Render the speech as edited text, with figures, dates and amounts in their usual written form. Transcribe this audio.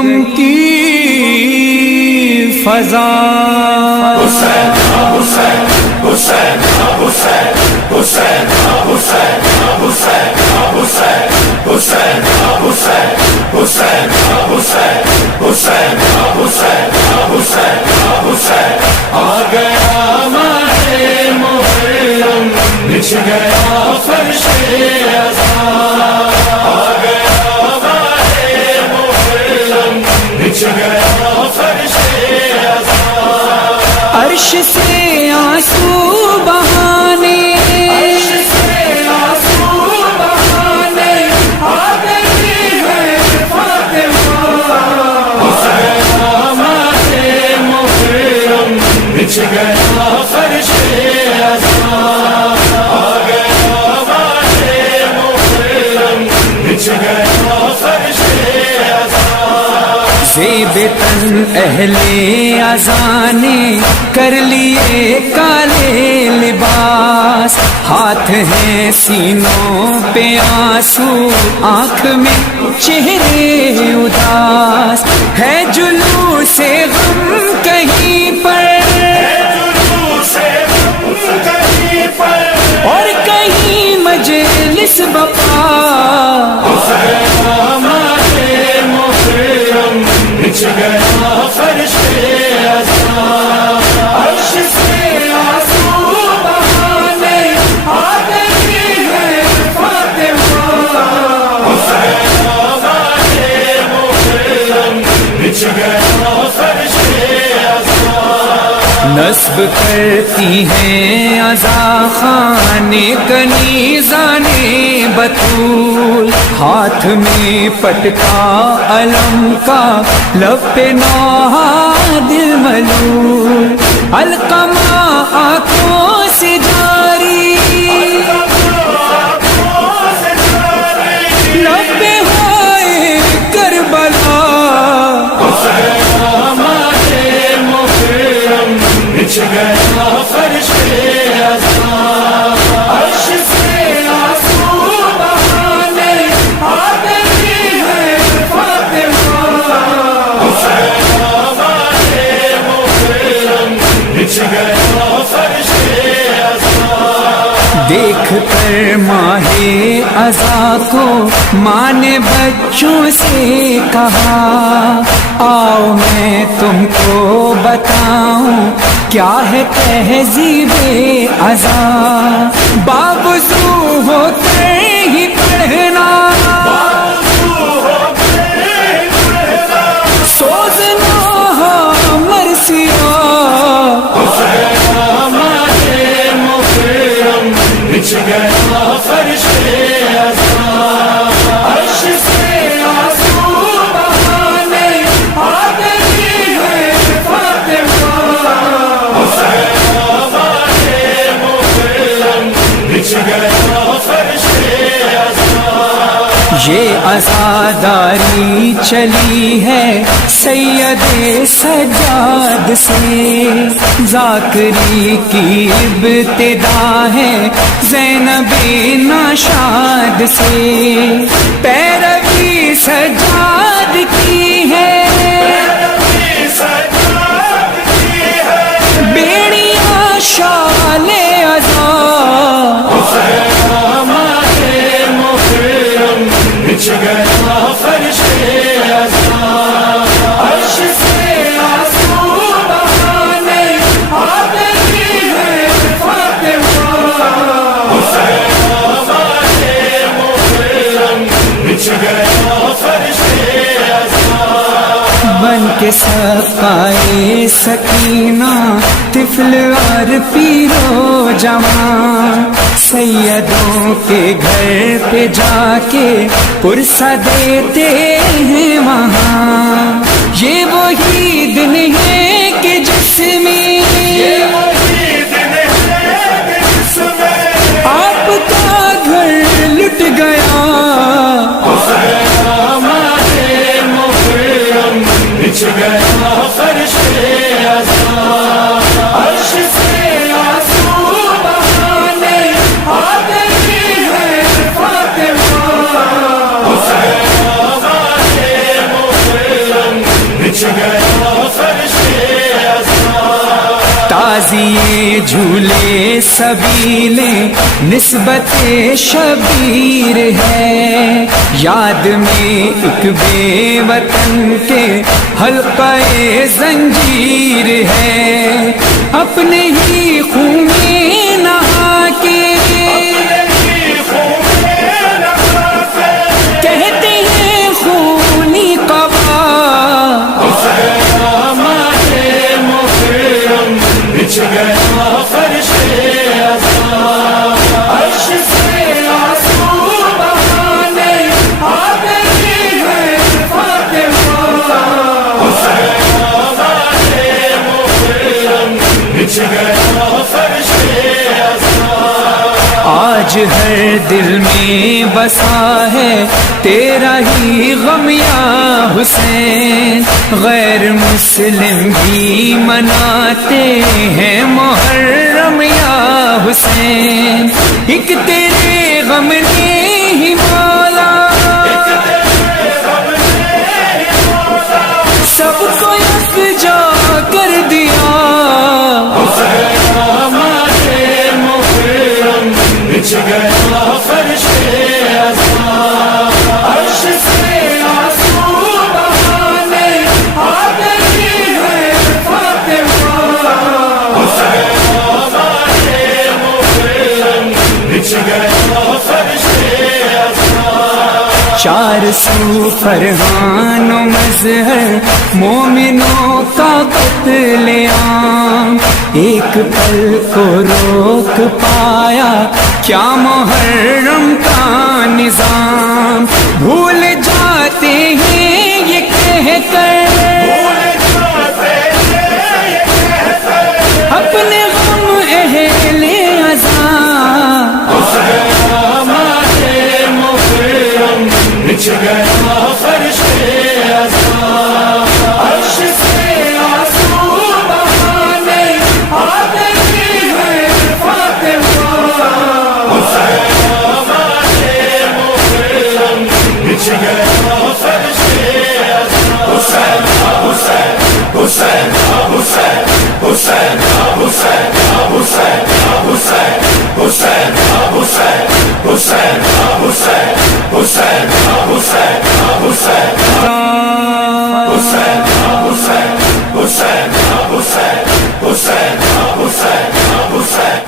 غم کی فضا حسین حسین حسین حسین حسین حسین حسین حسین حسین حسین حسین حسین حسین حسین حسین حسین آ گیا ماہ محرم بچھ گیا فرش ازاں آ گیا ماہ محرم بچھ گیا فرش ازاں عرش سے آنسو بہانے عرش سے آنسو بہانے آ گئی ہے فاطمہ حسین ماہ محرم بچھ گیا فرش ازاں آ گیا ماہ محرم بچھ گیا فرش زیب تن اہل اذان نے کر لیے کالے لباس ہاتھ ہیں سینوں پہ آنسو آنکھ میں چہرے اداس ہے جلوس غم کہیں پر اور کہیں مجلس بپا بچھ گیا فرش ازاں عرش سے آنسو بہانے آ گئی ہے فاطمہ حسین ماہ محرم بچھ گیا فرش ازاں نصب کرتی ہیں عزا خانے کنیزان بطول ہاتھ میں پٹکا علم کا لب پہ نوحہ دل ملول علقمہ آنکھوں سے جاری لب پہ ہوئے کربلا حسین ماہ محرم بچھ گیا فرش ازاں عرش سے آنسو بہانے آ گئی ہے فاطمہ حسین ماہ محرم بچھ گیا فرش ازاں دیکھ کر ماہ عزا کو ماں نے بچوں سے کہا آؤ میں تم کو بتاؤں کیا ہے تہذیب عزا باوضو ہو کر ہی پڑھنا سوزنا مرثیہ حسین ماہ محرم بچھ گیا فرش ازاں عرش سے آنسو بہانے آ گئی ہے فاطمہ حسین ماہ محرم بچھ گیا فرش ازاں یہ عزاداری چلی ہے سید سجاد سے ذاکری کی ابتدا ہے زینب ناشاد سے پیروی سجاد کی ہے بیڑیاں شال عزا حسین ماہ محرم بچھ گیا فرش ازاں عرش سے آنسو بہانے آ گئی ہے فاطمہ حسین ماہ محرم بچھ گیا فرش ازاں بن کے سقائے سکینہ طفل اور پیرو جوان سیدوں کے گھر پہ جا کے پرسہ دیتے ہیں وہاں یہ وہی دن ہے کہ جس میں آپ کا گھر لٹ گیا حسین ماہ محرم بچھ گیا فرش ازاں عرش سے آنسو بہانے آ گئی ہے فاطمہ حسین ماہ محرم بازی جھولے سبیلے نسبت شبیر ہے، یاد میں ایک بے وطن کے حلقہ زنجیر ہے، اپنے ہی خون میں نہا کے کہتے ہیں خونی قبا، بچھ گیا فرش عذاب، عرش سے آنسو بہانے آ گئی ہے فاطمہ، بچھ گیا فرش عذاب، آج ہر دل میں بسا ہے تیرا ہی غم یا حسین، غیر مسلم بھی مناتے ہیں محرم یا حسین، ایک تیرے غم نے ہی مولا سب کو یکجا کر دیا، بچھ گیا فرش عذاب، عرش سے آنسو بہانے آ گئی ہے فاطمہ، بچھ گیا فرش عذاب، 400 فرحان و مظہر مومنوں کا قتل عام، ایک پل کو روک پایا کیا محرم کا نظام، بھول جاتے ہیں یہ کہہ کر اپنے غم اہل عذاب، بچھ گیا فرش عذاب، عرش سے آنسو بہانے آ گئی ہے فاطمہ، بچھ گیا فرش عذاب، حسین حسین حسین حسین حسین حسین حسین حسین حسین حسین حسین حسین حسین حسین حسین